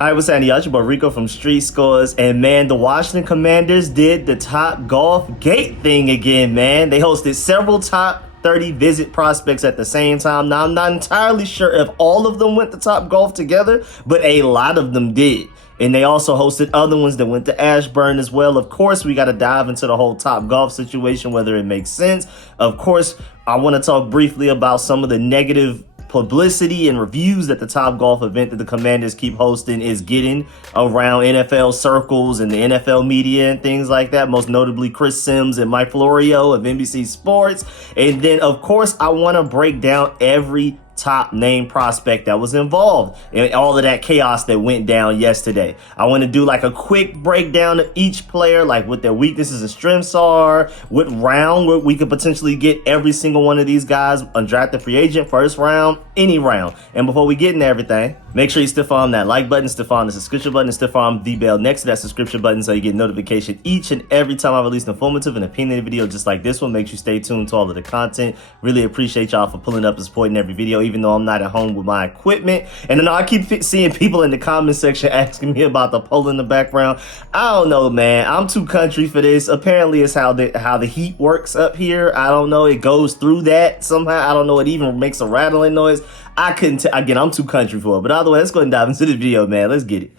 Hi, what's happening, y'all? It's your boy Rico from StreetScores. And man, the Washington Commanders did the TOPGOLF gate thing again, man. They hosted several top 30 visit prospects at the same time. Now, I'm not entirely sure if all of them went to TOPGOLF together, but a lot of them did. And they also hosted other ones that went to Ashburn as well. Of course, we got to dive into the whole TOPGOLF situation, whether it makes sense. Of course, I want to talk briefly about some of the negative publicity and reviews that the TOPGOLF event that the Commanders keep hosting is getting around NFL circles and the NFL media and things like that, most notably Chris Sims and Mike Florio of NBC Sports. And then, of course, I want to break down every top name prospect that was involved in all of that chaos that went down yesterday. I want to do like a quick breakdown of each player, like what their weaknesses and strengths are, what round where we could potentially get every single one of these guys, undrafted free agent, first round, any round. And before we get into everything, make sure you stiff arm that like button, stiff arm the subscription button, and stiff arm the bell next to that subscription button so you get notification each and every time I release an informative and opinionated video just like this one. Make sure you stay tuned to all of the content. Really appreciate y'all for pulling up and supporting every video, even though I'm not at home with my equipment. And then I keep seeing people in the comment section asking me about the pole in the background. I don't know, man. I'm too country for this. Apparently, it's how the heat works up here. I don't know. It goes through that somehow. I don't know. It even makes a rattling noise. I couldn't tell. Again, I'm too country for it. But either way, let's go and dive into this video, man. Let's get it.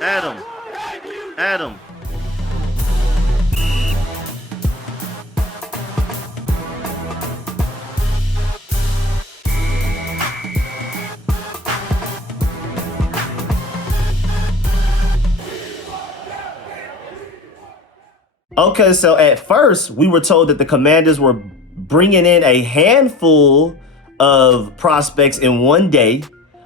Adam. Okay, so at first, we were told that the Commanders were bringing in a handful of prospects in one day,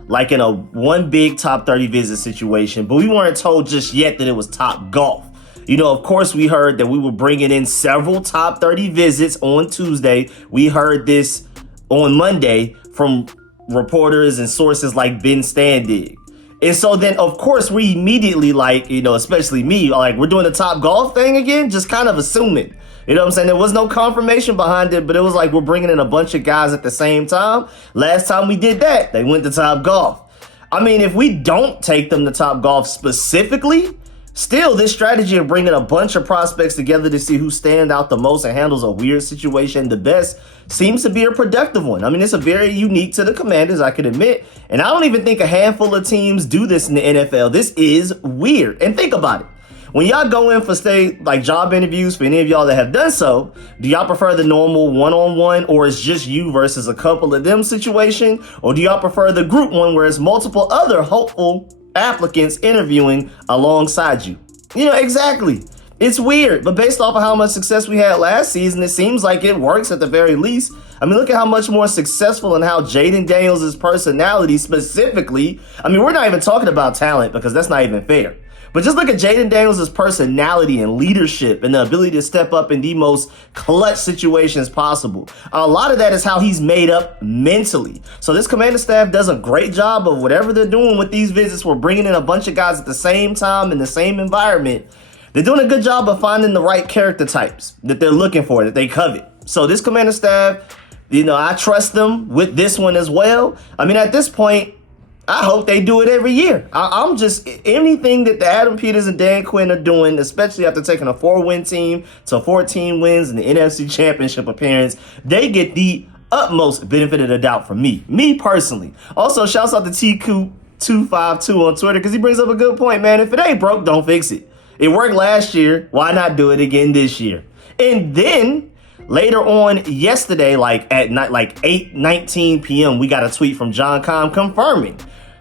like in a one big top 30 visit situation, but we weren't told just yet that it was TOPGOLF. You know, of course, we heard that we were bringing in several top 30 visits on Tuesday. We heard this on Monday from reporters and sources like Ben Standig. And so then, of course, we immediately, like, you know, especially me, like, we're doing the TOPGOLF thing again, just kind of assuming. You know what I'm saying? There was no confirmation behind it, but it was like we're bringing in a bunch of guys at the same time. Last time we did that, they went to TOPGOLF. I mean, if we don't take them to TOPGOLF specifically, still, this strategy of bringing a bunch of prospects together to see who stands out the most and handles a weird situation the best seems to be a productive one. I mean, it's a very unique to the Commanders, I can admit. And I don't even think a handful of teams do this in the NFL. This is weird. And think about it. When y'all go in for, say, like job interviews, for any of y'all that have done so, do y'all prefer the normal one-on-one, or it's just you versus a couple of them situation? Or do y'all prefer the group one where it's multiple other hopeful applicants interviewing alongside you? You know, exactly. It's weird, but based off of how much success we had last season, it seems like it works at the very least. I mean, look at how much more successful and how Jaden Daniels' personality specifically, I mean, we're not even talking about talent because that's not even fair. But just look at Jaden Daniels' personality and leadership and the ability to step up in the most clutch situations possible. A lot of that is how he's made up mentally. So this Commander staff does a great job of whatever they're doing with these visits. We're bringing in a bunch of guys at the same time in the same environment. They're doing a good job of finding the right character types that they're looking for, that they covet. So this Commander staff, you know, I trust them with this one as well. I mean, at this point, I hope they do it every year. I'm just, anything that the Adam Peters and Dan Quinn are doing, especially after taking a 4-win team to 14 wins in the NFC Championship appearance, they get the utmost benefit of the doubt from me personally. Also, shouts out to TCoop252 on Twitter because he brings up a good point, man. If it ain't broke, don't fix it. It worked last year. Why not do it again this year? And then later on yesterday, like at night, like 8:19 p.m., we got a tweet from John Com confirming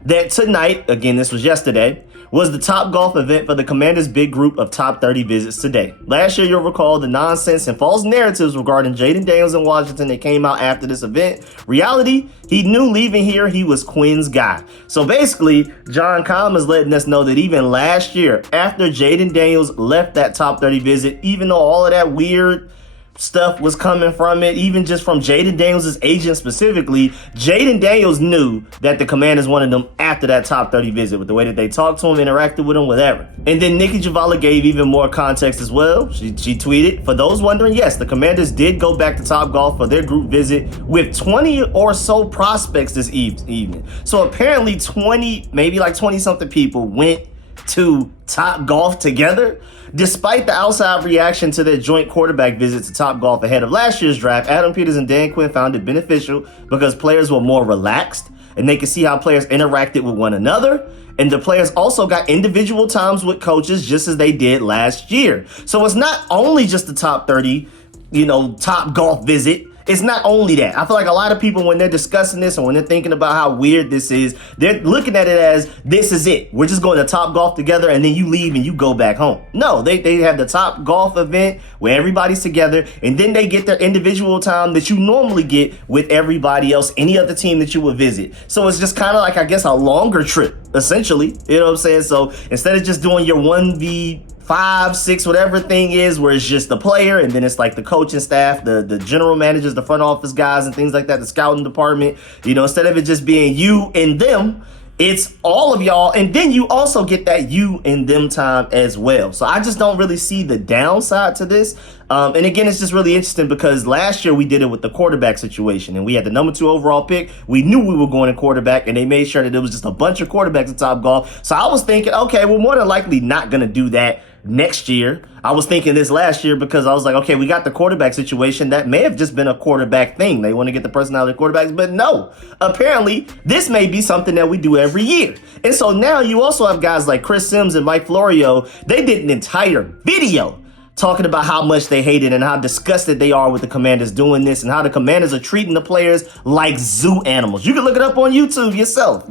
that tonight, again, this was yesterday, was the TOPGOLF event for the Commanders' big group of top 30 visits today. Last year, you'll recall the nonsense and false narratives regarding Jaden Daniels in Washington that came out after this event. Reality, he knew leaving here he was Quinn's guy. So basically, John Com is letting us know that even last year, after Jaden Daniels left that top 30 visit, even though all of that weird stuff was coming from it, even just from Jaden Daniels' agent specifically. Jaden Daniels knew that the Commanders wanted them after that top 30 visit with the way that they talked to him, interacted with him, whatever. And then Nikki Javala gave even more context as well. She tweeted, for those wondering, yes, the Commanders did go back to TopGolf for their group visit with 20 or so prospects this evening. So apparently 20, maybe like 20 something people went to TopGolf together. Despite the outside reaction to their joint quarterback visit to TopGolf ahead of last year's draft, Adam Peters and Dan Quinn found it beneficial because players were more relaxed and they could see how players interacted with one another. And the players also got individual times with coaches just as they did last year. So it's not only just the top 30, TopGolf visit. It's not only that. I feel like a lot of people, when they're discussing this and when they're thinking about how weird this is, they're looking at it as, this is it. We're just going to TopGolf together and then you leave and you go back home. No, they have the TopGolf event where everybody's together and then they get their individual time that you normally get with everybody else, any other team that you would visit. So it's just kind of like, I guess, a longer trip, essentially. You know what I'm saying? So instead of just doing your 1v5, 6, whatever thing is, where it's just the player and then it's like the coaching staff, the general managers, the front office guys and things like that, the scouting department, instead of it just being you and them, it's all of y'all. And then you also get that you and them time as well. So I just don't really see the downside to this. And again, it's just really interesting because last year we did it with the quarterback situation and we had the number 2 overall pick. We knew we were going to quarterback and they made sure that there was just a bunch of quarterbacks at TopGolf. So I was thinking, okay, we're more than likely not going to do that next year. I was thinking this last year because I was like, okay, we got the quarterback situation. That may have just been a quarterback thing. They want to get the personality of quarterbacks, but no, apparently this may be something that we do every year. And so now you also have guys like Chris Sims and Mike Florio. They did an entire video talking about how much they hate it and how disgusted they are with the Commanders doing this and how the Commanders are treating the players like zoo animals. You can look it up on YouTube yourself.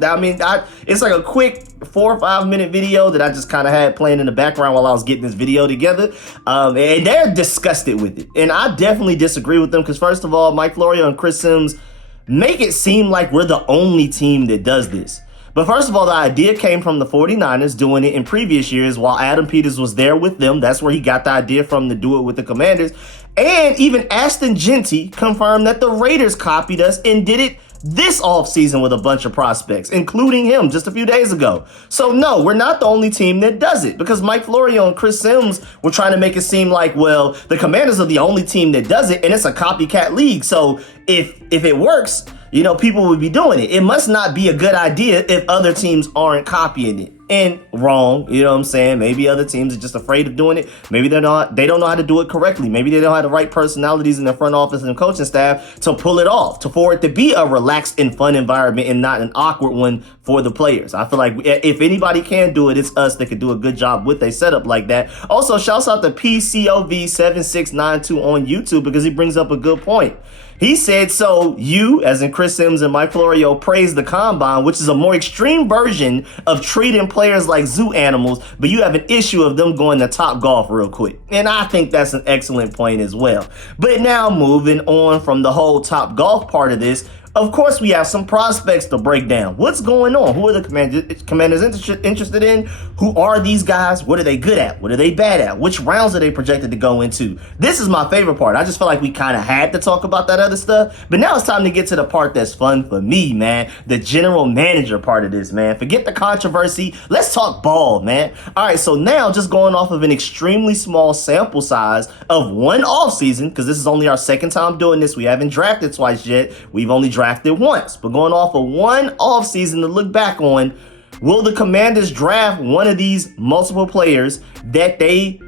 It's like a quick 4 or 5 minute video that I just kind of had playing in the background while I was getting this video together. And they're disgusted with it. And I definitely disagree with them because, first of all, Mike Florio and Chris Sims make it seem like we're the only team that does this. But first of all, the idea came from the 49ers doing it in previous years while Adam Peters was there with them. That's where he got the idea from to do it with the Commanders. And even Ashton Genty confirmed that the Raiders copied us and did it this offseason with a bunch of prospects, including him just a few days ago. So no, we're not the only team that does it because Mike Florio and Chris Sims were trying to make it seem like, well, the Commanders are the only team that does it and it's a copycat league. So if it works, people would be doing it. It must not be a good idea if other teams aren't copying it. And wrong, you know what I'm saying? Maybe other teams are just afraid of doing it. Maybe they don't know how to do it correctly. Maybe they don't have the right personalities in the front office and coaching staff to pull it off, for it to be a relaxed and fun environment and not an awkward one for the players. I feel like if anybody can do it, it's us that could do a good job with a setup like that. Also, shouts out to PCOV7692 on YouTube because he brings up a good point. He said, so you, as in Chris Sims and Mike Florio, praise the combine, which is a more extreme version of treating players like zoo animals, but you have an issue of them going to TopGolf real quick. And I think that's an excellent point as well. But now moving on from the whole TopGolf part of this, of course, we have some prospects to break down. What's going on? Who are the Commanders interested in? Who are these guys? What are they good at? What are they bad at? Which rounds are they projected to go into? This is my favorite part. I just feel like we kind of had to talk about that other stuff. But now it's time to get to the part that's fun for me, man. The general manager part of this, man. Forget the controversy. Let's talk ball, man. All right, so now just going off of an extremely small sample size of one offseason, because this is only our second time doing this. We haven't drafted twice yet. We've only drafted once, but going off of one offseason to look back on, will the Commanders draft one of these multiple players that they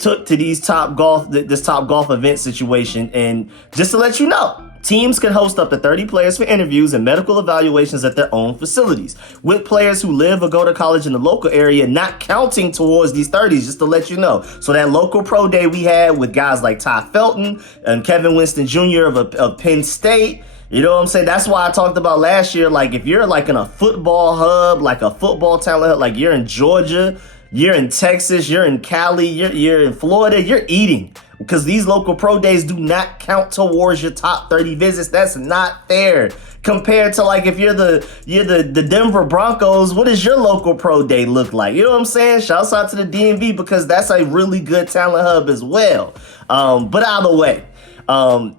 took to this TopGolf event situation? And just to let you know, teams can host up to 30 players for interviews and medical evaluations at their own facilities, with players who live or go to college in the local area not counting towards these 30s, just to let you know. So that local pro day we had with guys like Ty Felton and Kevin Winston Jr. of Penn State, you know what I'm saying? That's why I talked about last year, like if you're like in a football hub, like a football talent hub, like you're in Georgia, you're in Texas, you're in Cali, you're in Florida, you're eating. Because these local pro days do not count towards your top 30 visits. That's not fair. Compared to like if you're the Denver Broncos, what does your local pro day look like? You know what I'm saying? Shouts out to the DMV because that's a really good talent hub as well. But either way,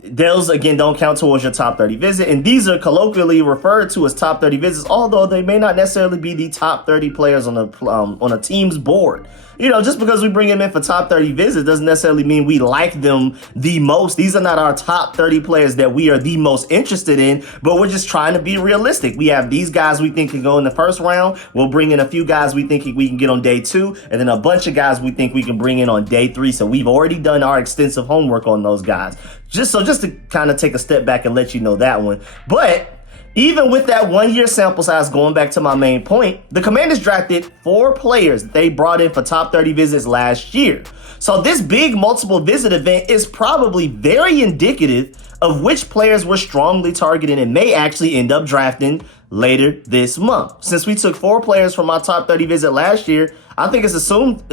Those, again, don't count towards your top 30 visit. And these are colloquially referred to as top 30 visits, although they may not necessarily be the top 30 players on a team's board. You know, just because we bring them in for top 30 visits doesn't necessarily mean we like them the most. These are not our top 30 players that we are the most interested in, but we're just trying to be realistic. We have these guys we think can go in the first round. We'll bring in a few guys we think we can get on day 2, and then a bunch of guys we think we can bring in on day 3. So we've already done our extensive homework on those guys. Just to kind of take a step back and let you know that one. But even with that 1 year sample size, going back to my main point, the Commanders drafted 4 players that they brought in for top 30 visits last year. So this big multiple visit event is probably very indicative of which players we're strongly targeting and may actually end up drafting later this month. Since we took 4 players from our top 30 visit last year, I think it's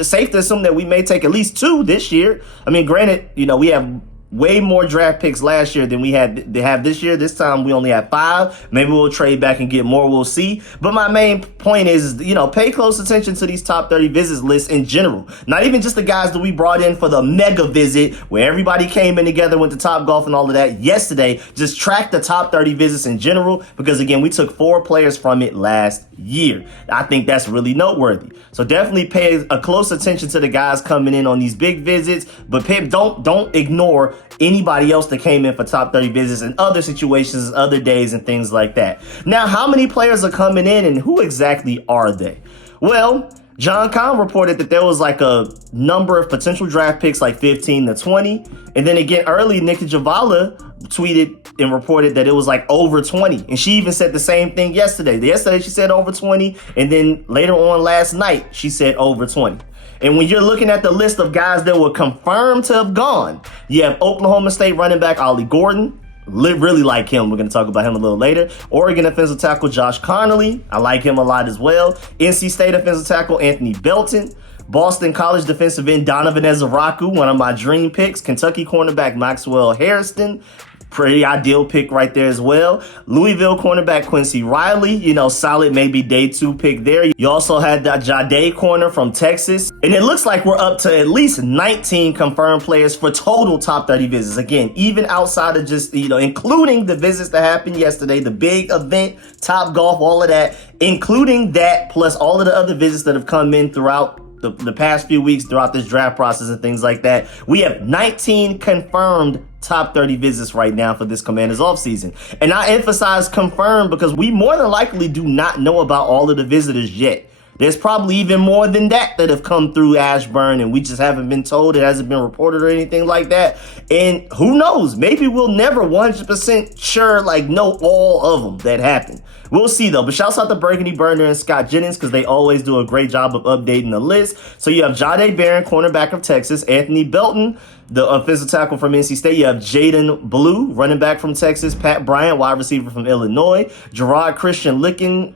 safe to assume that we may take at least 2 this year. I mean, granted, you know, we have way more draft picks last year than we had to have this year. This time we only have 5. Maybe we'll trade back and get more. We'll see. But my main point is, you know, pay close attention to these top 30 visits lists in general. Not even just the guys that we brought in for the mega visit where everybody came in together, went to TopGolf and all of that yesterday. Just track the top 30 visits in general, because again, we took 4 players from it last year. I think that's really noteworthy. So definitely pay a close attention to the guys coming in on these big visits, but don't ignore anybody else that came in for top 30 visits in other situations, other days, and things like that. Now, how many players are coming in and who exactly are they? Well, John Kahn reported that there was like a number of potential draft picks, like 15 to 20. And then again, early, Nikki Javala tweeted and reported that it was like over 20. And she even said the same thing yesterday. Yesterday, she said over 20. And then later on last night, she said over 20. And when you're looking at the list of guys that were confirmed to have gone, you have Oklahoma State running back Ollie Gordon. Really like him. We're going to talk about him a little later. Oregon offensive tackle Josh Connolly. I like him a lot as well. NC State offensive tackle Anthony Belton. Boston College defensive end Donovan Ezaraku, one of my dream picks. Kentucky cornerback Maxwell Hairston. Pretty ideal pick right there as well. Louisville cornerback Quincy Riley, you know, solid maybe day 2 pick there. You also had that Jade corner from Texas. And it looks like we're up to at least 19 confirmed players for total top 30 visits. Again, even outside of just, you know, including the visits that happened yesterday, the big event, TopGolf, all of that, including that, plus all of the other visits that have come in throughout the past few weeks throughout this draft process and things like that. We have 19 confirmed top 30 visits right now for this Commanders offseason. And I emphasize confirmed because we more than likely do not know about all of the visitors yet. There's probably even more than that have come through Ashburn, and we just haven't been told. It hasn't been reported or anything like that. And who knows? Maybe we'll never 100% sure, like, know all of them that happened. We'll see, though. But shouts out to Burgundy Burner and Scott Jennings, because they always do a great job of updating the list. So you have Jade Barron, cornerback of Texas, Anthony Belton, the offensive tackle from NC State. You have Jaden Blue, running back from Texas, Pat Bryant, wide receiver from Illinois, Gerard Christian Lichtenheim,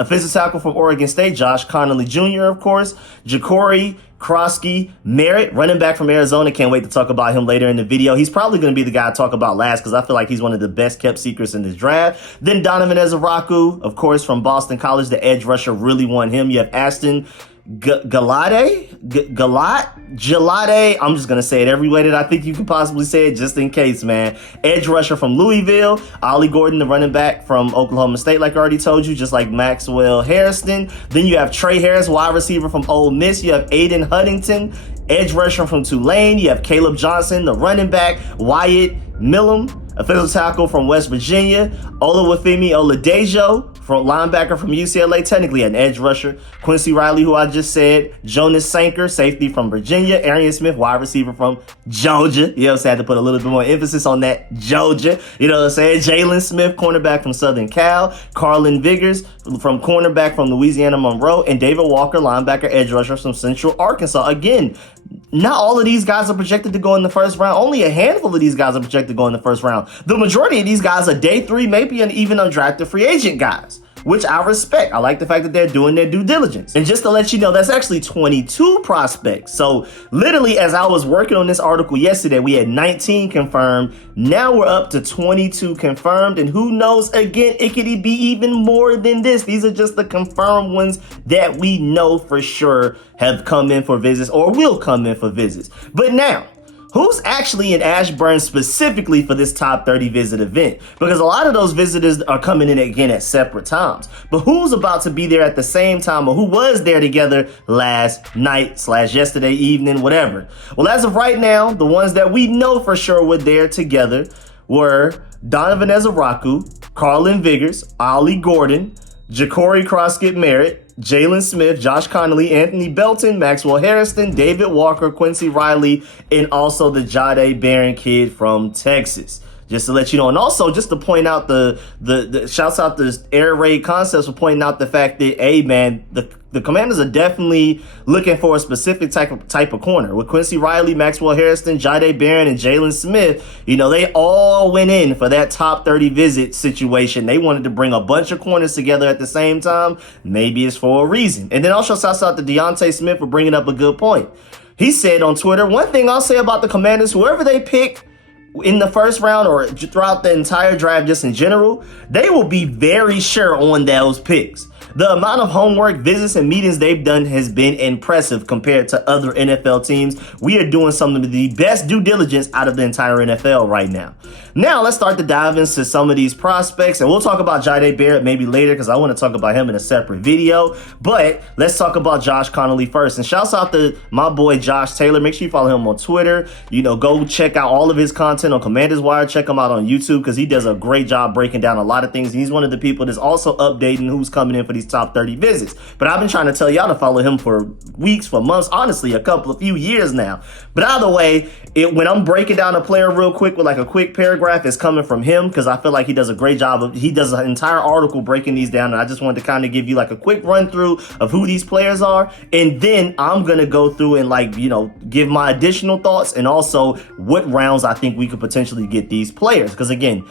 offensive tackle from Oregon State, Josh Connolly Jr., of course, Ja'Cory Krosky Merritt, running back from Arizona. Can't wait to talk about him later in the video. He's probably going to be the guy I talk about last because I feel like he's one of the best kept secrets in this draft. Then Donovan Ezaraku, of course, from Boston College, the edge rusher, really want him. You have Aston Galate. I'm just going to say it every way that I think you could possibly say it, just in case, man. Edge rusher from Louisville. Ollie Gordon, the running back from Oklahoma State, like I already told you, just like Maxwell Hairston. Then you have Trey Harris, wide receiver from Ole Miss. You have Aiden Huntington, edge rusher from Tulane. You have Caleb Johnson, the running back. Wyatt Millam, offensive tackle from West Virginia. Olawafemi Oladejo, from linebacker from UCLA, technically an edge rusher. Quincy Riley, who I just said. Jonas Sanker, safety from Virginia. Arian Smith, wide receiver from Georgia. You know what I'm saying? I had to put a little bit more emphasis on that, Georgia. You know what I'm saying? Jalen Smith, cornerback from Southern Cal. Carlin Viggers, from cornerback from Louisiana Monroe. And David Walker, linebacker, edge rusher from Central Arkansas. Again, not all of these guys are projected to go in the first round. Only a handful of these guys are projected to go in the first round. The majority of these guys are day 3, maybe even undrafted free agent guys, which I respect. I like the fact that they're doing their due diligence. And just to let you know, that's actually 22 prospects. So literally, as I was working on this article yesterday, we had 19 confirmed. Now we're up to 22 confirmed. And who knows, again, it could be even more than this. These are just the confirmed ones that we know for sure have come in for visits or will come in for visits. But now, who's actually in Ashburn specifically for this top 30 visit event? Because a lot of those visitors are coming in again at separate times. But who's about to be there at the same time, or who was there together last night / yesterday evening, whatever? Well, as of right now, the ones that we know for sure were there together were Donovan Ezaraku, Carlin Vigors, Ollie Gordon, Ja'Cory Croskett-Merritt, Jalen Smith, Josh Connolly, Anthony Belton, Maxwell Harrison, David Walker, Quincy Riley, and also the Jade Barron kid from Texas. Just to let you know, and also just to point out the shouts out to Air Raid Concepts for pointing out the fact that, hey man, the Commanders are definitely looking for a specific type of corner. With Quincy Riley, Maxwell Harrison, Jade Barron, and Jalen Smith, they all went in for that top 30 visit situation. They wanted to bring a bunch of corners together at the same time. Maybe it's for a reason. And then also shouts out to Deontay Smith for bringing up a good point. He said on Twitter, one thing I'll say about the Commanders, whoever they pick in the first round or throughout the entire draft just in general, they will be very sure on those picks. The amount of homework, visits, and meetings they've done has been impressive compared to other NFL teams. We are doing some of the best due diligence out of the entire NFL right now. Now, let's start to dive into some of these prospects, and we'll talk about Jade Barrett maybe later because I want to talk about him in a separate video. But let's talk about Josh Connolly first. And shouts out to my boy Josh Taylor. Make sure you follow him on Twitter. Go check out all of his content on Commanders Wire. Check him out on YouTube because he does a great job breaking down a lot of things. He's one of the people that's also updating who's coming in for these top 30 visits. But I've been trying to tell y'all to follow him for weeks, for months, honestly, a few years now. But either way, when I'm breaking down a player real quick with like a quick paragraph, it's coming from him because I feel like he does a great job he does an entire article breaking these down. And I just wanted to kind of give you like a quick run through of who these players are. And then I'm going to go through and give my additional thoughts and also what rounds I think we could potentially get these players. Because again,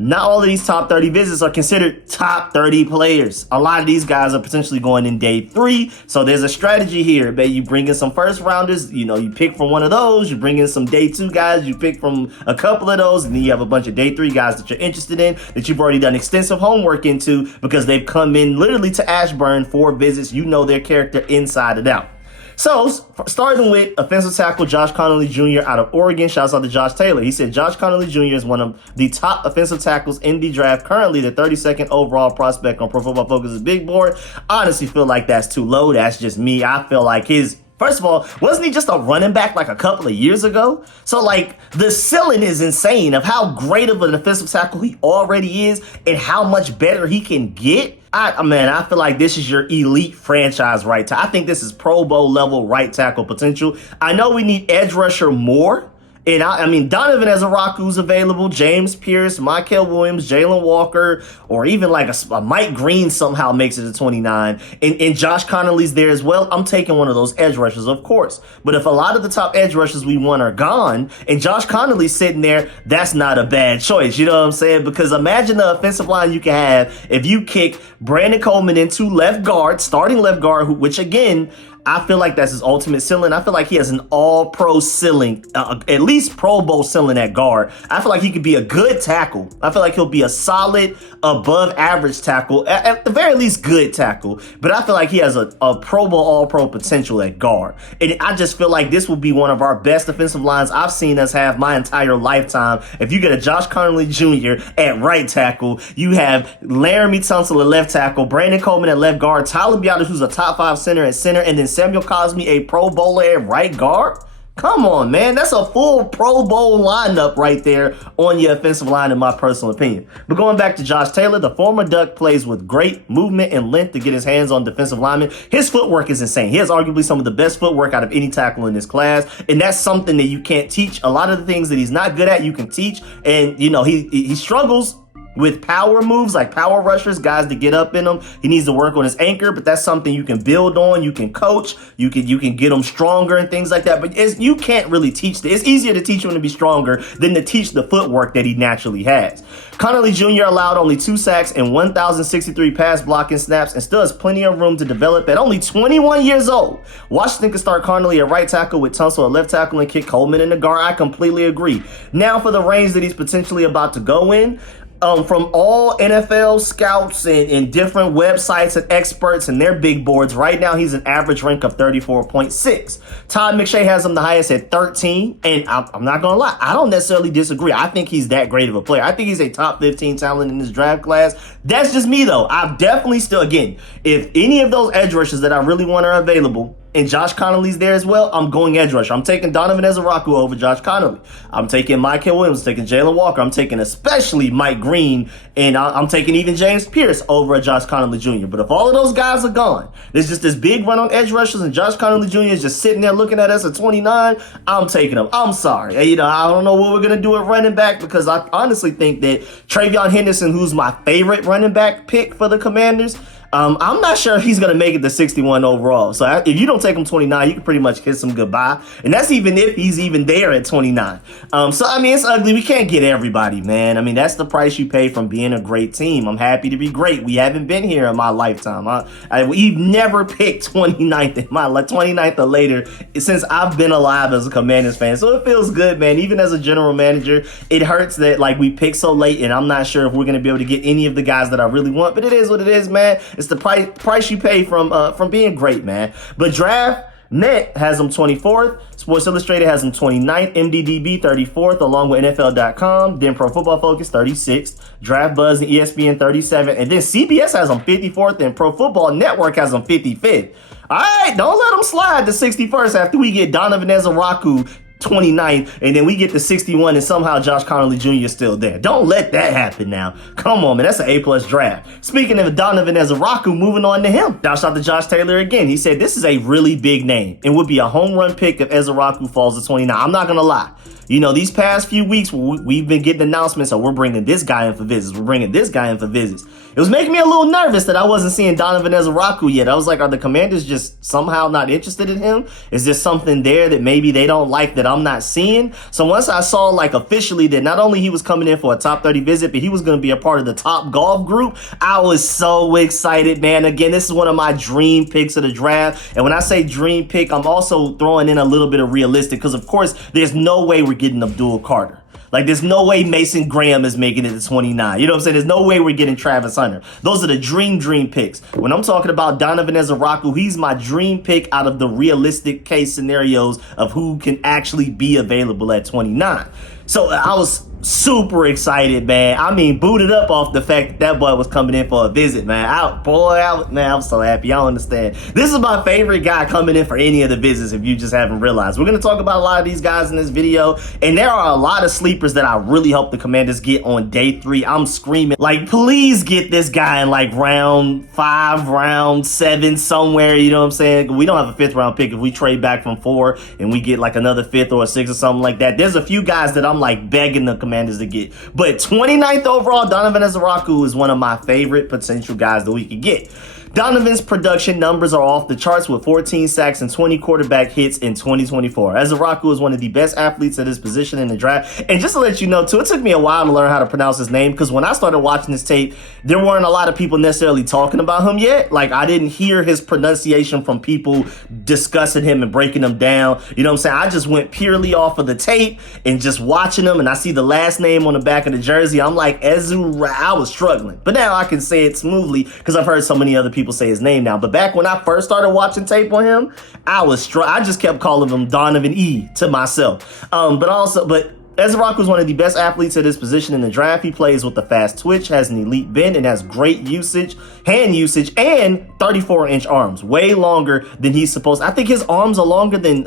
not all of these top 30 visits are considered top 30 players. A lot of these guys are potentially going in day 3. So there's a strategy here. But you bring in some first rounders, you pick from one of those. You bring in some day 2 guys. You pick from a couple of those. And then you have a bunch of day 3 guys that you're interested in, that you've already done extensive homework into because they've come in literally to Ashburn for visits. You know their character inside and out. So, starting with offensive tackle Josh Connolly Jr. out of Oregon. Shouts out to Josh Taylor. He said Josh Connolly Jr. is one of the top offensive tackles in the draft. Currently, the 32nd overall prospect on Pro Football Focus's big board. Honestly, feel like that's too low. That's just me. I feel like first of all, wasn't he just a running back like a couple of years ago? So, the ceiling is insane of how great of an offensive tackle he already is and how much better he can get. I feel like this is your elite franchise right tackle. I think this is Pro Bowl level right tackle potential. I know we need edge rusher more. And Donovan Ezaraku's available, James Pierce, Michael Williams, Jalen Walker, or even like a Mike Green somehow makes it to 29. And Josh Connolly's there as well. I'm taking one of those edge rushers, of course. But if a lot of the top edge rushers we want are gone and Josh Connolly's sitting there, that's not a bad choice. You know what I'm saying? Because imagine the offensive line you can have if you kick Brandon Coleman into left guard, starting left guard, which again, I feel like that's his ultimate ceiling. I feel like he has an all-pro ceiling, at least Pro Bowl ceiling at guard. I feel like he could be a good tackle. I feel like he'll be a solid, above-average tackle, at the very least good tackle. But I feel like he has a Pro Bowl, all-pro potential at guard. And I just feel like this will be one of our best defensive lines I've seen us have my entire lifetime. If you get a Josh Connolly Jr. at right tackle, you have Laramie Tunsil at left tackle, Brandon Coleman at left guard, Tyler Biotis, who's a top 5 center at center, and then Samuel Cosme, a Pro Bowler at right guard. Come on, man. That's a full Pro Bowl lineup right there on your offensive line, in my personal opinion. But going back to Josh Taylor, the former Duck plays with great movement and length to get his hands on defensive linemen. His footwork is insane. He has arguably some of the best footwork out of any tackle in this class, and that's something that you can't teach. A lot of the things that he's not good at, you can teach, and he struggles with power moves, like power rushers, guys to get up in them. He needs to work on his anchor, but that's something you can build on. You can coach. You can get them stronger and things like that. But you can't really teach this. It's easier to teach him to be stronger than to teach the footwork that he naturally has. Connolly Jr. allowed only 2 sacks and 1,063 pass blocking snaps and still has plenty of room to develop at only 21 years old. Washington could start Connolly at right tackle with Tunsil at left tackle and kick Coleman in the guard. I completely agree. Now for the range that he's potentially about to go in, from all NFL scouts and different websites and experts and their big boards, right now he's an average rank of 34.6. Todd McShay has him the highest at 13, and I'm not going to lie, I don't necessarily disagree. I think he's that great of a player. I think he's a top 15 talent in this draft class. That's just me, though. I'm definitely still, again, if any of those edge rushers that I really want are available, and Josh Connolly's there as well, I'm going edge rusher. I'm taking Donovan Ezeraku over Josh Connolly. I'm taking Michael Williams, taking Jalen Walker. I'm taking especially Mike Green, and I'm taking even James Pierce over a Josh Connolly Jr. But if all of those guys are gone, there's just this big run on edge rushers, and Josh Connolly Jr. is just sitting there looking at us at 29, I'm taking him. I'm sorry. I don't know what we're going to do at running back, because I honestly think that Travion Henderson, who's my favorite running back pick for the Commanders, I'm not sure if he's going to make it to 61 overall. So if you don't take him 29, you can pretty much kiss him goodbye. And that's even if he's even there at 29. So, I mean, it's ugly. We can't get everybody, man. I mean, that's the price you pay from being a great team. I'm happy to be great. We haven't been here in my lifetime. We've never picked 29th in my life, 29th or later, since I've been alive as a Commanders fan. So it feels good, man. Even as a general manager, it hurts that, like, we picked so late, and I'm not sure if we're going to be able to get any of the guys that I really want. But it is what it is, man. It's the price you pay from being great, man. But DraftNet has him 24th. Sports Illustrated has him 29th. MDDB 34th, along with NFL.com. Then Pro Football Focus 36th. Draft Buzz and ESPN 37th. And then CBS has him 54th, and Pro Football Network has him 55th. All right, don't let them slide to 61st after we get Donovan Ezeraku 29th, and then we get to 61, and somehow Josh Connolly Jr. is still there. Don't let that happen now. Come on, man. That's an A+ draft. Speaking of Donovan Ezeraku, moving on to him. Shout out to Josh Taylor again. He said this is a really big name and would be a home run pick if Ezeraku falls to 29. I'm not going to lie. These past few weeks, we've been getting announcements of we're bringing this guy in for visits. We're bringing this guy in for visits. It was making me a little nervous that I wasn't seeing Donovan Ezeraku yet. I was like, are the Commanders just somehow not interested in him? Is there something there that maybe they don't like that I'm not seeing? So once I saw, like, officially that not only he was coming in for a top 30 visit, but he was going to be a part of the TOPGOLF group, I was so excited, man. Again, this is one of my dream picks of the draft. And when I say dream pick, I'm also throwing in a little bit of realistic, because, of course, there's no way we're getting Abdul Carter. Like, there's no way Mason Graham is making it to 29. You know what I'm saying? There's no way we're getting Travis Hunter. Those are the dream picks. When I'm talking about Donovan Ezeraku, he's my dream pick out of the realistic case scenarios of who can actually be available at 29. So I was super excited, man. I mean, booted up off the fact that boy was coming in for a visit, man. I'm so happy. I don't understand. This is my favorite guy coming in for any of the visits, if you just haven't realized. We're going to talk about a lot of these guys in this video, and there are a lot of sleepers that I really hope the Commanders get on day 3. I'm screaming, like, please get this guy in, like, round 5, round 7, somewhere, you know what I'm saying? We don't have a 5th round pick. If we trade back from 4 and we get, like, another 5th or a 6th or something like that, there's a few guys that I'm, like, begging the Commanders to get. But 29th overall, Donovan Ezeraku is one of my favorite potential guys that we could get. Donovan's production numbers are off the charts with 14 sacks and 20 quarterback hits in 2024. Ezeraku is one of the best athletes at his position in the draft. And just to let you know, too, it took me a while to learn how to pronounce his name, because when I started watching this tape, there weren't a lot of people necessarily talking about him yet. Like, I didn't hear his pronunciation from people discussing him and breaking him down. You know what I'm saying? I just went purely off of the tape and just watching him, and I see the last name on the back of the jersey. I'm like, Ezura. I was struggling. But now I can say it smoothly because I've heard so many other people say his name now. But back when I first started watching tape on him, I just kept calling him Donovan E to myself. But Ezeraku is one of the best athletes at his position in the draft. He plays with a fast twitch, has an elite bend, and has great hand usage, and 34-inch arms, way longer than he's supposed. I think his arms are longer than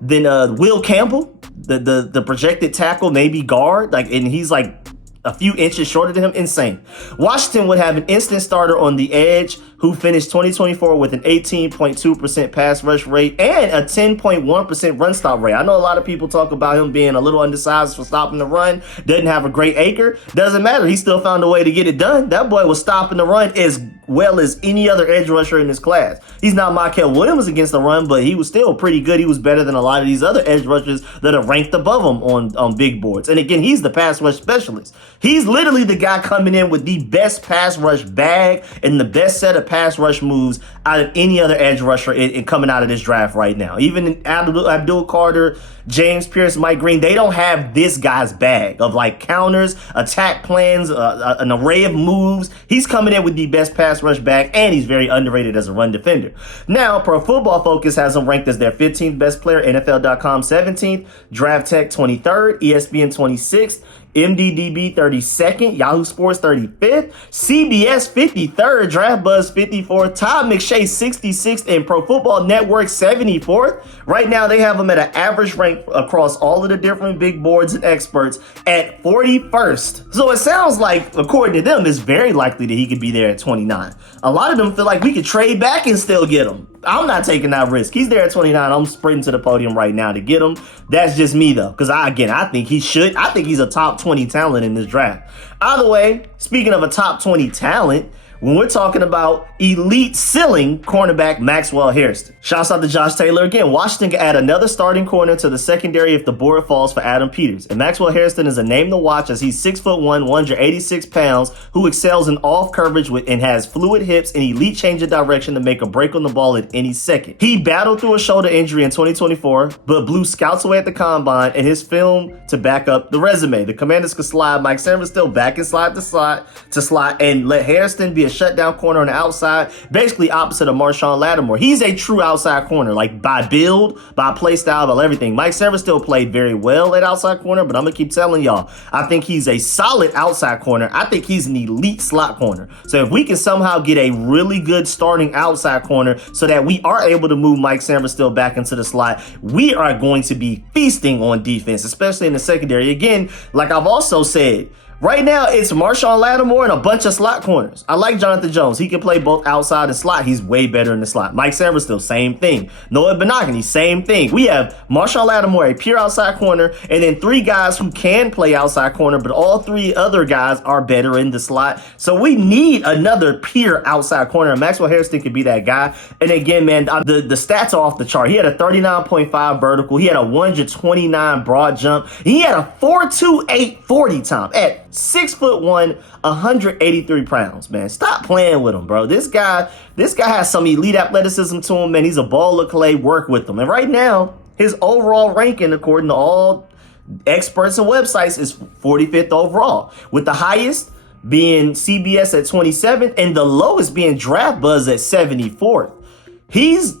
Will Campbell, the projected tackle, maybe guard, and he's like a few inches shorter than him. Insane. Washington would have an instant starter on the edge who finished 2024 with an 18.2% pass rush rate and a 10.1% run stop rate. I know a lot of people talk about him being a little undersized for stopping the run, doesn't have a great acre. Doesn't matter. He still found a way to get it done. That boy was stopping the run as well as any other edge rusher in this class. He's not Michael Williams against the run, but he was still pretty good. He was better than a lot of these other edge rushers that are ranked above him on big boards. And again, he's the pass rush specialist. He's literally the guy coming in with the best pass rush bag and the best set of pass rush moves out of any other edge rusher in coming out of this draft right now. Even Abdul Carter, James Pierce, Mike Green, they don't have this guy's bag of like counters, attack plans, an array of moves. He's coming in with the best pass rush bag, and he's very underrated as a run defender. Now, Pro Football Focus has him ranked as their 15th best player, NFL.com 17th, Draft Tech 23rd, ESPN 26th, MDDB 32nd, Yahoo Sports 35th, CBS 53rd, Draft Buzz 54th, Todd McShay 66th, and Pro Football Network 74th. Right now, they have him at an average rank across all of the different big boards and experts at 41st. So it sounds like, according to them, it's very likely that he could be there at 29. A lot of them feel like we could trade back and still get him. I'm not taking that risk. He's there at 29. I'm sprinting to the podium right now to get him. That's just me, though, because I think he should. I think he's a top 20 talent in this draft. Either way, speaking of a top 20 talent, when we're talking about elite ceiling cornerback Maxwell Hairston. Shouts out to Josh Taylor again. Washington can add another starting corner to the secondary if the board falls for Adam Peters. And Maxwell Hairston is a name to watch as he's 6'1", 186 pounds, who excels in off coverage and has fluid hips and elite change of direction to make a break on the ball at any second. He battled through a shoulder injury in 2024, but blew scouts away at the combine and his film to back up the resume. The Commanders could slide Mike Sanders still back and slide to slot and let Hairston be a shutdown corner on the outside, basically opposite of Marshawn Lattimore. He's a true outside corner, like by build, by play style, by everything. Mike Sanders still played very well at outside corner, but I'm gonna keep telling y'all, I think he's a solid outside corner. I think he's an elite slot corner. So if we can somehow get a really good starting outside corner so that we are able to move Mike Sanders still back into the slot, we are going to be feasting on defense, especially in the secondary. Again, like I've also said, right now, it's Marshawn Lattimore and a bunch of slot corners. I like Jonathan Jones. He can play both outside and slot. He's way better in the slot. Mike Sanders still same thing. Noah Benogany, same thing. We have Marshawn Lattimore, a pure outside corner, and then three guys who can play outside corner, but all three other guys are better in the slot. So we need another pure outside corner. Maxwell Hairston could be that guy. And again, man, the stats are off the chart. He had a 39.5 vertical. He had a 129 broad jump. He had a 4.28 40 time at 6'1", 183 pounds, man. Stop playing with him, bro. This guy has some elite athleticism to him, man. He's a ball of clay. Work with him. And right now, his overall ranking, according to all experts and websites, is 45th overall, with the highest being CBS at 27th and the lowest being Draft Buzz at 74th. He's,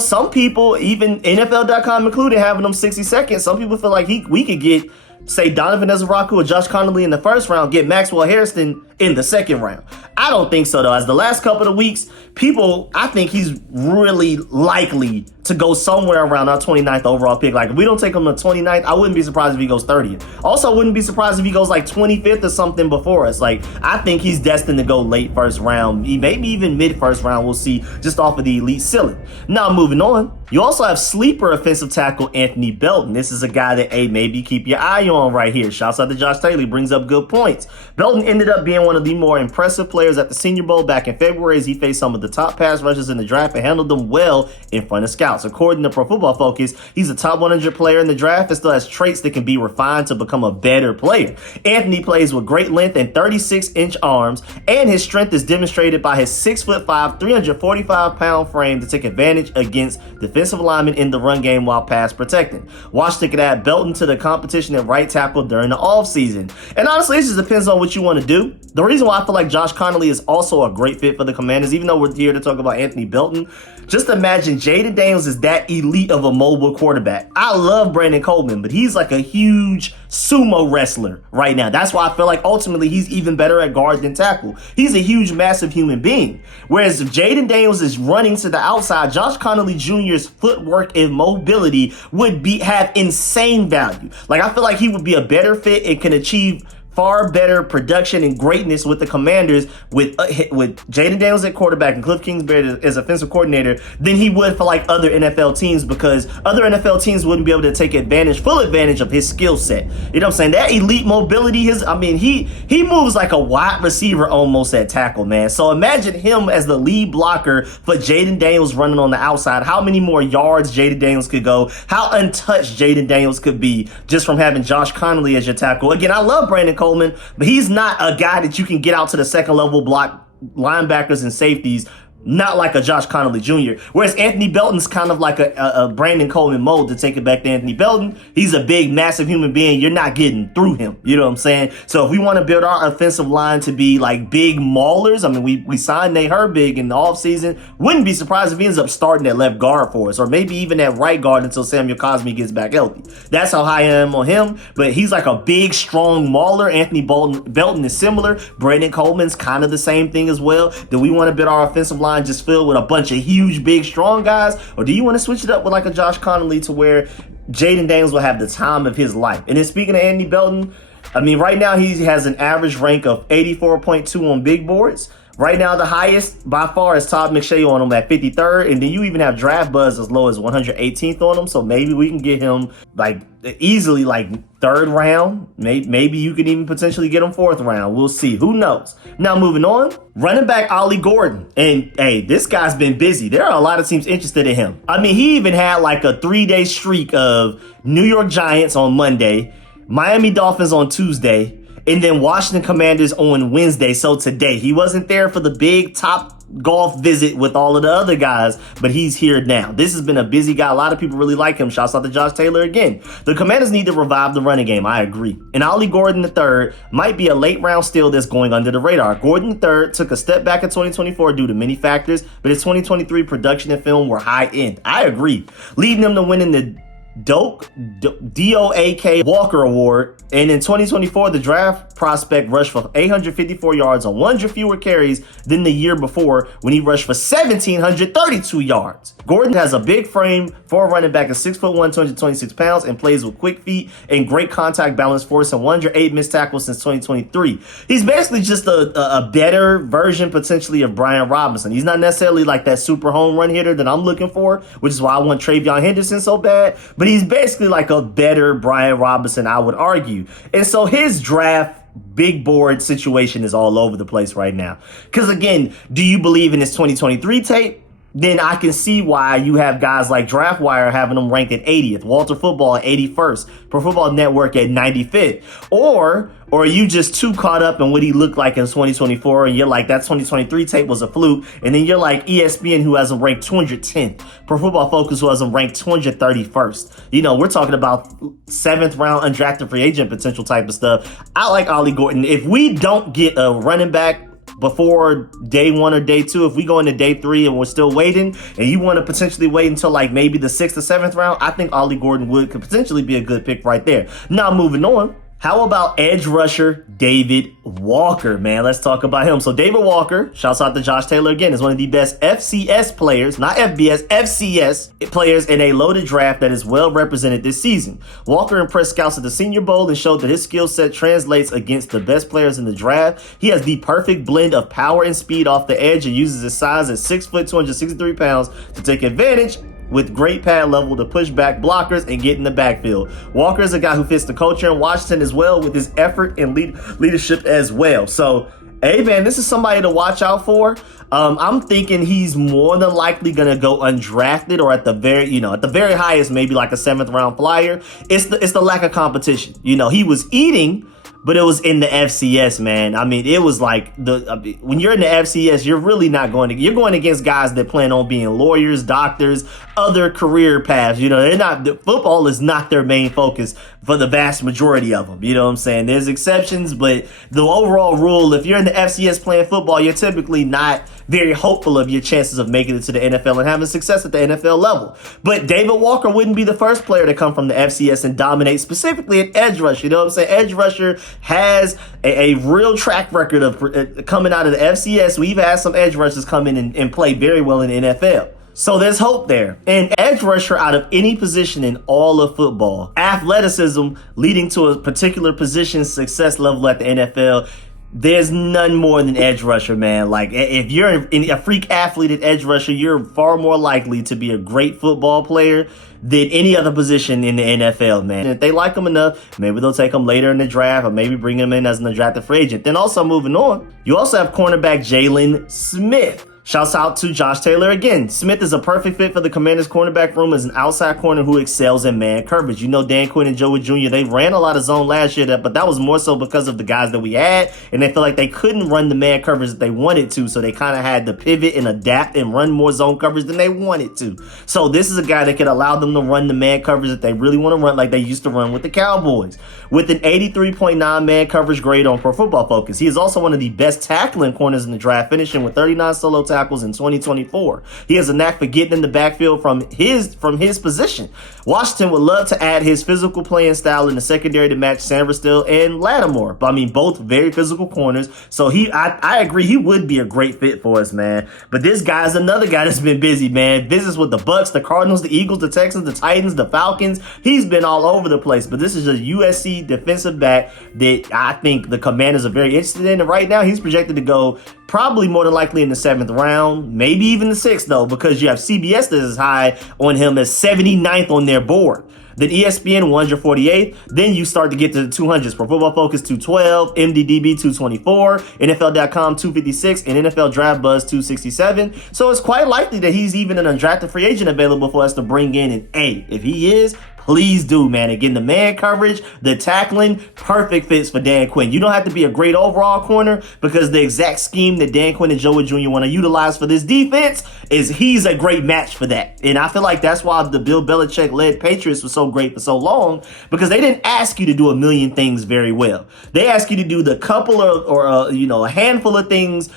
some people, even NFL.com included, having him 62nd. Some people feel like we could get, say, Donovan Ezraku or Josh Connolly in the first round, get Maxwell Hairston in the second round. I don't think so, though. As the last couple of weeks, I think he's really likely to go somewhere around our 29th overall pick. Like, if we don't take him to 29th, I wouldn't be surprised if he goes 30th. Also, I wouldn't be surprised if he goes like 25th or something before us. Like, I think he's destined to go late first round, maybe even mid first round. We'll see, just off of the elite ceiling. Now, moving on, you also have sleeper offensive tackle Anthony Belton. This is a guy that, maybe keep your eye on right here. Shouts out to Josh Taylor. He brings up good points. Belton ended up being one of the more impressive players at the Senior Bowl back in February as he faced some of the top pass rushers in the draft and handled them well in front of scouts. According to Pro Football Focus, he's a top 100 player in the draft and still has traits that can be refined to become a better player. Anthony plays with great length and 36-inch arms, and his strength is demonstrated by his 6'5", 345-pound frame to take advantage against defensive linemen in the run game while pass protecting. Washington could add Belton to the competition at right tackle during the offseason. And honestly, it just depends on what you want to do. The reason why I feel like Josh Connolly is also a great fit for the Commanders, even though we're here to talk about Anthony Belton, just imagine Jaden Daniels is that elite of a mobile quarterback. I love Brandon Coleman, but he's like a huge sumo wrestler right now. That's why I feel like ultimately he's even better at guard than tackle. He's a huge, massive human being. Whereas if Jaden Daniels is running to the outside, Josh Connolly Jr.'s footwork and mobility would have insane value. Like, I feel like he would be a better fit and can achieve far better production and greatness with the Commanders with Jaden Daniels at quarterback and Cliff Kingsbury as offensive coordinator than he would for like other NFL teams, because other NFL teams wouldn't be able to take full advantage of his skill set. You know what I'm saying? That elite mobility, he moves like a wide receiver almost at tackle, man. So imagine him as the lead blocker for Jaden Daniels running on the outside. How many more yards Jaden Daniels could go, how untouched Jaden Daniels could be just from having Josh Connolly as your tackle. Again, I love Brandon Cole. Coleman, but he's not a guy that you can get out to the second level block linebackers and safeties, not like a Josh Connolly Jr. Whereas Anthony Belton's kind of like a Brandon Coleman mold. To take it back to Anthony Belton, he's a big, massive human being. You're not getting through him. You know what I'm saying? So if we want to build our offensive line to be like big maulers, I mean, we signed Nate Herbig in the offseason. Wouldn't be surprised if he ends up starting at left guard for us, or maybe even at right guard until Samuel Cosmi gets back healthy. That's how high I am on him. But he's like a big, strong mauler. Anthony Belton is similar. Brandon Coleman's kind of the same thing as well. Do we want to build our offensive line just filled with a bunch of huge, big, strong guys? Or do you want to switch it up with like a Josh Connolly to where Jaden Daniels will have the time of his life? And then speaking of Anthony Belton, I mean, right now he has an average rank of 84.2 on big boards. Right now, the highest by far is Todd McShay on him at 53rd. And then you even have Draft Buzz as low as 118th on him. So maybe we can get him like easily like third round. Maybe you can even potentially get him fourth round. We'll see. Who knows? Now, moving on. Running back Ollie Gordon. And hey, this guy's been busy. There are a lot of teams interested in him. I mean, he even had like a 3-day streak of New York Giants on Monday, Miami Dolphins on Tuesday, and then Washington Commanders on Wednesday. So today, he wasn't there for the big TOPGOLF visit with all of the other guys, but he's here now. This has been a busy guy. A lot of people really like him. Shouts out to Josh Taylor again. The Commanders need to revive the running game. I agree. And Ollie Gordon III might be a late round steal that's going under the radar. Gordon III took a step back in 2024 due to many factors, but his 2023 production and film were high end. I agree. Leading them to winning the DOAK Walker Award. And in 2024, the draft prospect rushed for 854 yards on 100 fewer carries than the year before when he rushed for 1,732 yards. Gordon has a big frame for a running back of 6'1", 226 pounds, and plays with quick feet and great contact balance, forcing 108 missed tackles since 2023. He's basically just a better version potentially of Brian Robinson. He's not necessarily like that super home run hitter that I'm looking for, which is why I want Travion Henderson so bad, but he's basically like a better Brian Robinson, I would argue. And so his draft big board situation is all over the place right now. Because again, do you believe in his 2023 tape? Then I can see why you have guys like DraftWire having him ranked at 80th, Walter Football at 81st, Pro Football Network at 95th. Or are you just too caught up in what he looked like in 2024 and you're like, that 2023 tape was a fluke? And then you're like ESPN, who has him ranked 210th, Pro Football Focus, who has him ranked 231st. You know, we're talking about 7th round undrafted free agent potential type of stuff. I like Ollie Gordon. If we don't get a running back before day 1 or day 2, if we go into day 3 and we're still waiting, and you want to potentially wait until like maybe the 6th or 7th round, I think Ollie Gordon could potentially be a good pick right there. Now, moving on. How about edge rusher David Walker, man? Let's talk about him. So David Walker, shouts out to Josh Taylor again, is one of the best FCS players, not FBS, FCS players in a loaded draft that is well represented this season. Walker impressed scouts at the Senior Bowl and showed that his skill set translates against the best players in the draft. He has the perfect blend of power and speed off the edge and uses his size at 6 foot, 263 pounds to take advantage with great pad level to push back blockers and get in the backfield. Walker is a guy who fits the culture in Washington as well, with his effort and leadership as well. So, hey man, this is somebody to watch out for. I'm thinking he's more than likely gonna go undrafted, or at the very highest, maybe like a 7th round flyer. It's the lack of competition. You know, he was eating, but it was in the FCS, man. I mean, it was like when you're in the FCS, you're really not you're going against guys that plan on being lawyers, doctors, other career paths. You know, football is not their main focus for the vast majority of them. You know what I'm saying? There's exceptions, but the overall rule, if you're in the FCS playing football, you're typically not very hopeful of your chances of making it to the NFL and having success at the NFL level. But David Walker wouldn't be the first player to come from the FCS and dominate, specifically at edge rusher. You know what I'm saying? Edge rusher has a real track record of coming out of the FCS. We've had some edge rushers come in and play very well in the NFL. So there's hope there. And edge rusher out of any position in all of football, athleticism leading to a particular position's success level at the NFL, there's none more than edge rusher, man. Like, if you're a freak athlete at edge rusher, you're far more likely to be a great football player than any other position in the NFL, man. And if they like him enough, maybe they'll take him later in the draft, or maybe bring him in as an undrafted free agent. Then also moving on, you also have cornerback Jalen Smith. Shouts out to Josh Taylor again. Smith is a perfect fit for the Commanders cornerback room as an outside corner who excels in man coverage. You know, Dan Quinn and Joey Jr., they ran a lot of zone last year, but that was more so because of the guys that we had, and they feel like they couldn't run the man coverage that they wanted to, so they kind of had to pivot and adapt and run more zone coverage than they wanted to. So this is a guy that could allow them to run the man coverage that they really want to run like they used to run with the Cowboys. With an 83.9 man coverage grade on Pro Football Focus, he is also one of the best tackling corners in the draft, finishing with 39 solo tackles in 2024. He has a knack for getting in the backfield from his position. Washington would love to add his physical playing style in the secondary to match Sanverstill and Lattimore. But I mean, both very physical corners. So I agree, he would be a great fit for us, man. But this guy's another guy that's been busy, man. Visits with the Bucks, the Cardinals, the Eagles, the Texans, the Titans, the Falcons. He's been all over the place. But this is a USC defensive back that I think the Commanders are very interested in. And right now, he's projected to go probably more than likely in the 7th round, maybe even the 6th, though, because you have CBS that is high on him as 79th on their board. Then ESPN 148th. Then you start to get to the 200s. Pro Football Focus 212, MDDB 224, NFL.com 256, and NFL Draft Buzz 267. So it's quite likely that he's even an undrafted free agent available for us to bring in. And if he is, please do, man. Again, the man coverage, the tackling, perfect fits for Dan Quinn. You don't have to be a great overall corner because the exact scheme that Dan Quinn and Joey Jr. want to utilize for this defense is he's a great match for that. And I feel like that's why the Bill Belichick-led Patriots was so great for so long, because they didn't ask you to do a million things very well. They asked you to do the couple or a handful of things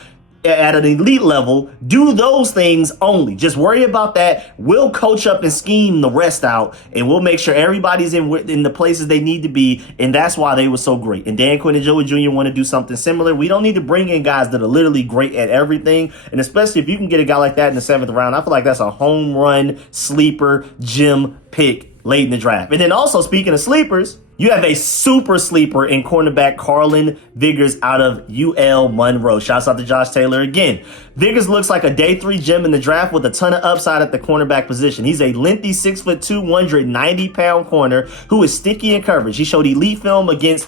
at an elite level. Do those things only. Just worry about that. We'll coach up and scheme the rest out, and we'll make sure everybody's in the places they need to be, and that's why they were so great. And Dan Quinn and Joey Jr. want to do something similar. We don't need to bring in guys that are literally great at everything, and especially if you can get a guy like that in the 7th round, I feel like that's a home run sleeper gym pick late in the draft. And then also, speaking of sleepers, you have a super sleeper in cornerback Carlin Viggers out of UL Monroe. Shouts out to Josh Taylor again. Viggers looks like a day 3 gem in the draft with a ton of upside at the cornerback position. He's a lengthy 6'2", 190-pound corner who is sticky in coverage. He showed elite film against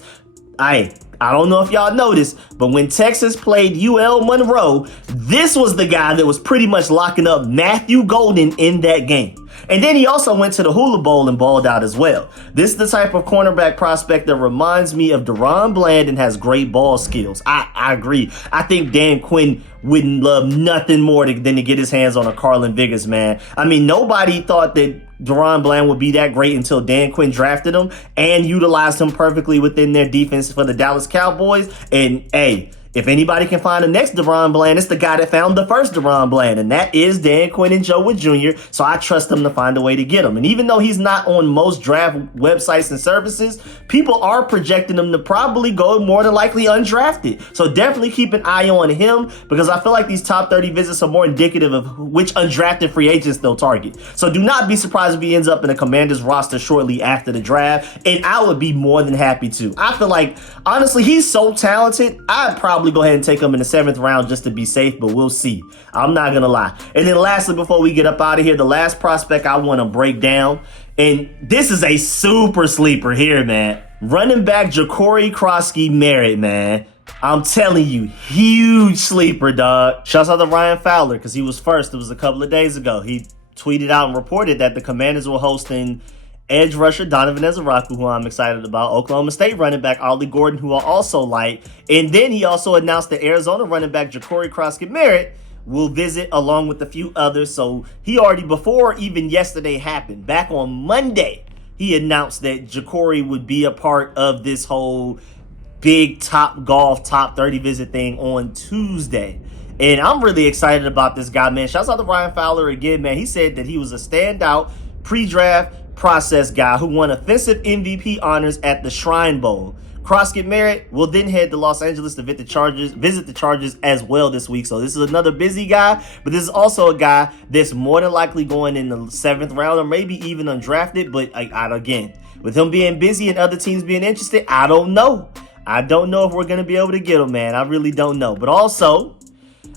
I don't know if y'all noticed, but when Texas played UL Monroe, this was the guy that was pretty much locking up Matthew Golden in that game. And then he also went to the Hula Bowl and balled out as well. This is the type of cornerback prospect that reminds me of Deron Bland and has great ball skills. I agree. I think Dan Quinn wouldn't love nothing more than to get his hands on a Carlin Viggers, man. I mean, nobody thought that Deron Bland would be that great until Dan Quinn drafted him and utilized him perfectly within their defense for the Dallas Cowboys. And if anybody can find the next DeRon Bland, it's the guy that found the first DeRon Bland, and that is Dan Quinn and Joey Jr., so I trust them to find a way to get him. And even though he's not on most draft websites and services, people are projecting him to probably go more than likely undrafted. So definitely keep an eye on him, because I feel like these top 30 visits are more indicative of which undrafted free agents they'll target. So do not be surprised if he ends up in a Commanders roster shortly after the draft, and I would be more than happy to. I feel like, honestly, he's so talented, I'd probably go ahead and take him in the 7th round just to be safe, but we'll see. I'm not gonna lie. And then lastly, before we get up out of here, the last prospect I want to break down, and this is a super sleeper here, man. Running back Ja'Cory Krosky Merritt, man. I'm telling you, huge sleeper, dog. Shouts out to Ryan Fowler, because he was first. It was a couple of days ago. He tweeted out and reported that the Commanders were hosting edge rusher Donovan Ezeraku, who I'm excited about, Oklahoma State running back Ollie Gordon, who I also like, and then he also announced that Arizona running back Ja'Cory Krosky Merritt will visit along with a few others. So he already, before even yesterday happened, back on Monday, he announced that Ja'Cory would be a part of this whole big TOPGOLF top 30 visit thing on Tuesday. And I'm really excited about this guy, man. Shouts out to Ryan Fowler again, man. He said that he was a standout pre-draft process guy who won offensive MVP honors at the Shrine Bowl. Krosky Merritt will then head to Los Angeles to visit the Chargers as well this week. So this is another busy guy, but this is also a guy that's more than likely going in the 7th round or maybe even undrafted. But again, with him being busy and other teams being interested, I don't know. I don't know if we're going to be able to get him, man. I really don't know. But also,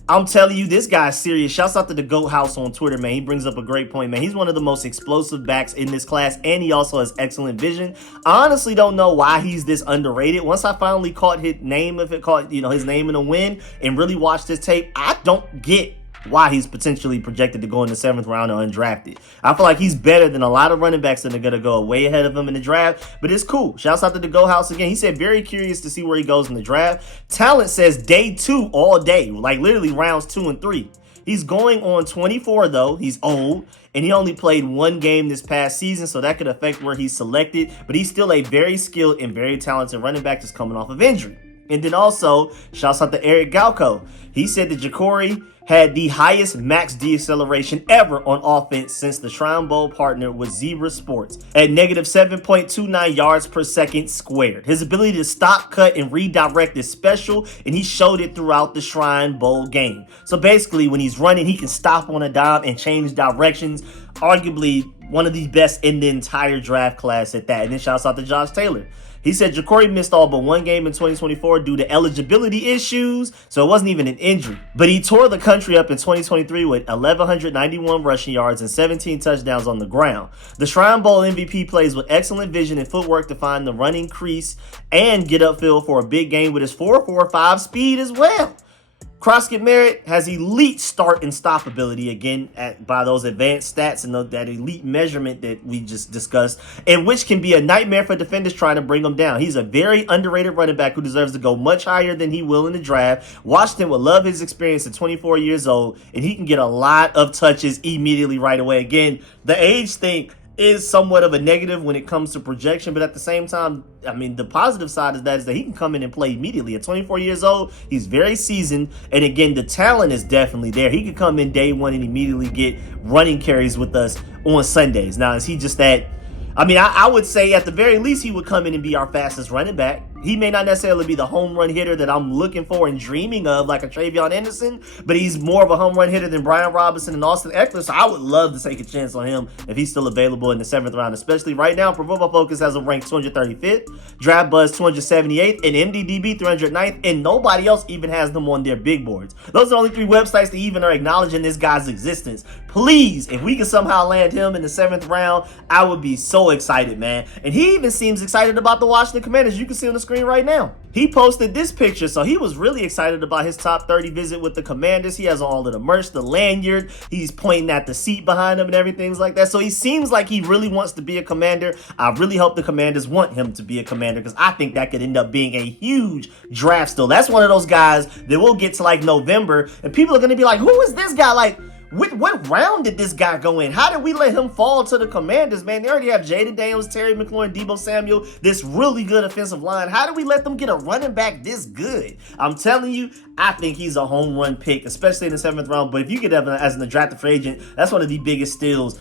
I'm telling you, this guy's serious. Shouts out to the GOAT House on Twitter, man. He brings up a great point, man. He's one of the most explosive backs in this class, and he also has excellent vision. I honestly don't know why he's this underrated. Once I finally caught his name, his name in a win, and really watched his tape, I don't get why he's potentially projected to go in the 7th round or undrafted. I feel like he's better than a lot of running backs that are going to go way ahead of him in the draft, but it's cool. Shouts out to the Go House again. He said, very curious to see where he goes in the draft. Talent says day 2 all day, like literally rounds 2 and 3. He's going on 24 though. He's old and he only played 1 game this past season, so that could affect where he's selected, but he's still a very skilled and very talented running back that's coming off of injury. And then also, shouts out to Eric Galco. He said that Ja'Cory had the highest max deceleration ever on offense since the Shrine Bowl partner with Zebra Sports at negative 7.29 yards per second squared. His ability to stop, cut, and redirect is special, and he showed it throughout the Shrine Bowl game. So basically, when he's running, he can stop on a dime and change directions. Arguably one of the best in the entire draft class at that. And then shouts out to Josh Taylor. He said Ja'Cory missed all but 1 game in 2024 due to eligibility issues, so it wasn't even an injury. But he tore the country up in 2023 with 1,191 rushing yards and 17 touchdowns on the ground. The Shrine Bowl MVP plays with excellent vision and footwork to find the running crease and get upfield for a big game with his 4.45 speed as well. Croskett Merritt has elite start and stop ability, again, by those advanced stats and that elite measurement that we just discussed, and which can be a nightmare for defenders trying to bring him down. He's a very underrated running back who deserves to go much higher than he will in the draft. Washington will love his experience at 24 years old, and he can get a lot of touches immediately right away. Again, the age thing is somewhat of a negative when it comes to projection, but at the same time, I mean, the positive side of that is that he can come in and play immediately. At 24 years old, he's very seasoned, and again, the talent is definitely there. He could come in day 1 and immediately get running carries with us on Sundays. Now, is he just that? I mean, I would say at the very least he would come in and be our fastest running back. He may not necessarily be the home run hitter that I'm looking for and dreaming of like a Travion Henderson, but he's more of a home run hitter than Brian Robinson and Austin Eckler, so I would love to take a chance on him if he's still available in the 7th round, especially right now. Pro Football Focus has him ranked 235th, Draft Buzz 278th, and MDDB 309th, and nobody else even has them on their big boards. Those are only 3 websites that even are acknowledging this guy's existence. Please, if we can somehow land him in the 7th round, I would be so excited, man. And he even seems excited about the Washington Commanders. You can see on the screen right now. He posted this picture, so he was really excited about his top 30 visit with the Commanders. He has all of the merch, the lanyard. He's pointing at the seat behind him and everything like that. So he seems like he really wants to be a Commander. I really hope the Commanders want him to be a Commander because I think that could end up being a huge draft steal. That's one of those guys that will get to like November and people are going to be like, who is this guy? Like, what round did this guy go in? How did we let him fall to the Commanders, man? They already have Jaden Daniels, Terry McLaurin, Deebo Samuel, this really good offensive line. How did we let them get a running back this good? I'm telling you, I think he's a home run pick, especially in the 7th round. But if you get him as an undrafted free agent, that's one of the biggest steals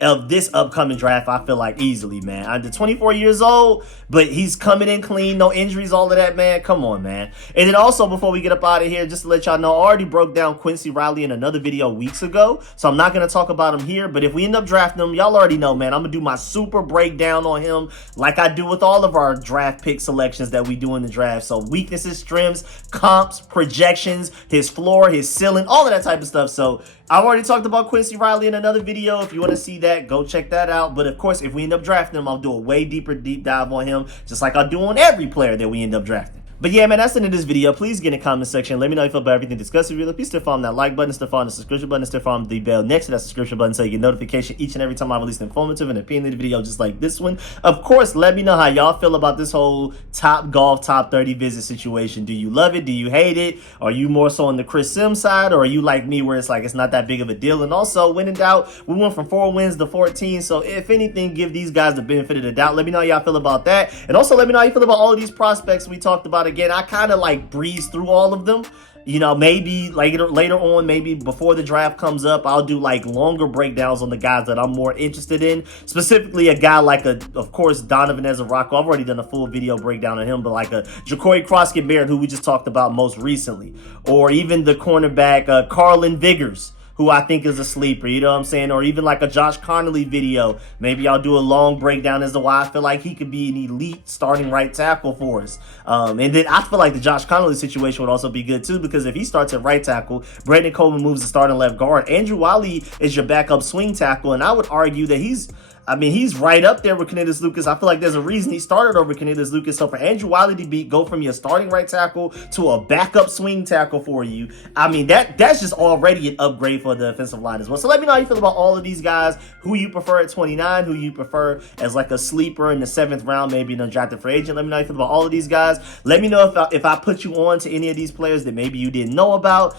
of this upcoming draft, I feel like, easily, man. Under 24 years old, but he's coming in clean, no injuries, all of that, man. Come on, man. And then also, before we get up out of here, just to let y'all know, I already broke down Quincy Riley in another video weeks ago, so I'm not going to talk about him here. But if we end up drafting him, y'all already know, man, I'm going to do my super breakdown on him like I do with all of our draft pick selections that we do in the draft. So weaknesses, strengths, comps, projections, his floor, his ceiling, all of that type of stuff. So I've already talked about Quincy Riley in another video. If you want to see that, go check that out. But of course, if we end up drafting him, I'll do a way deeper deep dive on him, just like I do on every player that we end up drafting. But yeah, man, that's the end of this video. Please get in the comment section. Let me know how you feel about everything discussed with you. Please still follow that like button, still follow the subscription button, still follow the bell next to that subscription button so you get notification each and every time I release an informative and opinionated video just like this one. Of course, let me know how y'all feel about this whole TOPGOLF top 30 visit situation. Do you love it? Do you hate it? Are you more so on the Chris Sims side, or are you like me where it's like it's not that big of a deal? And also, when in doubt, we went from 4 wins to 14. So if anything, give these guys the benefit of the doubt. Let me know how y'all feel about that. And also let me know how you feel about all of these prospects we talked about. Again, I kind of like breeze through all of them. You know, maybe later on, maybe before the draft comes up, I'll do like longer breakdowns on the guys that I'm more interested in. Specifically, a guy like of course, Donovan Ezra-Rocco. I've already done a full video breakdown on him, but like a Ja'Cory Croskett Merritt, who we just talked about most recently, or even the cornerback Carlin Vigors, who I think is a sleeper, you know what I'm saying? Or even like a Josh Connolly video. Maybe I'll do a long breakdown as to why I feel like he could be an elite starting right tackle for us. And then I feel like the Josh Connolly situation would also be good too, because if he starts at right tackle, Brandon Coleman moves to starting left guard. Andrew Wiley is your backup swing tackle, and I would argue that he's I mean, he's right up there with Cornelius Lucas. I feel like there's a reason he started over Cornelius Lucas. So for Andrew Wiley to go from your starting right tackle to a backup swing tackle for you, I mean, that's just already an upgrade for the offensive line as well. So let me know how you feel about all of these guys, who you prefer at 29, who you prefer as like a sleeper in the 7th round, maybe an undrafted free agent. Let me know how you feel about all of these guys. Let me know if I put you on to any of these players that maybe you didn't know about.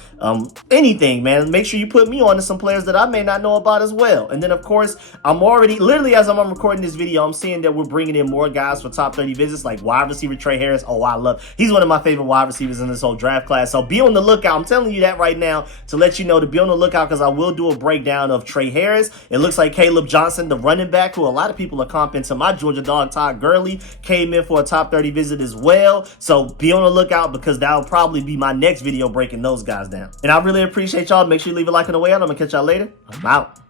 Anything, man. Make sure you put me on to some players that I may not know about as well. And then, of course, I'm already, literally as I'm recording this video, I'm seeing that we're bringing in more guys for top 30 visits, like wide receiver Trey Harris. Oh, he's one of my favorite wide receivers in this whole draft class. So be on the lookout. I'm telling you that right now to let you know to be on the lookout, because I will do a breakdown of Trey Harris. It looks like Caleb Johnson, the running back, who a lot of people are comping to my Georgia dog Todd Gurley, came in for a top 30 visit as well. So be on the lookout, because that'll probably be my next video breaking those guys down. And I really appreciate y'all. Make sure you leave a like on the way out. I'm gonna catch y'all later. I'm out.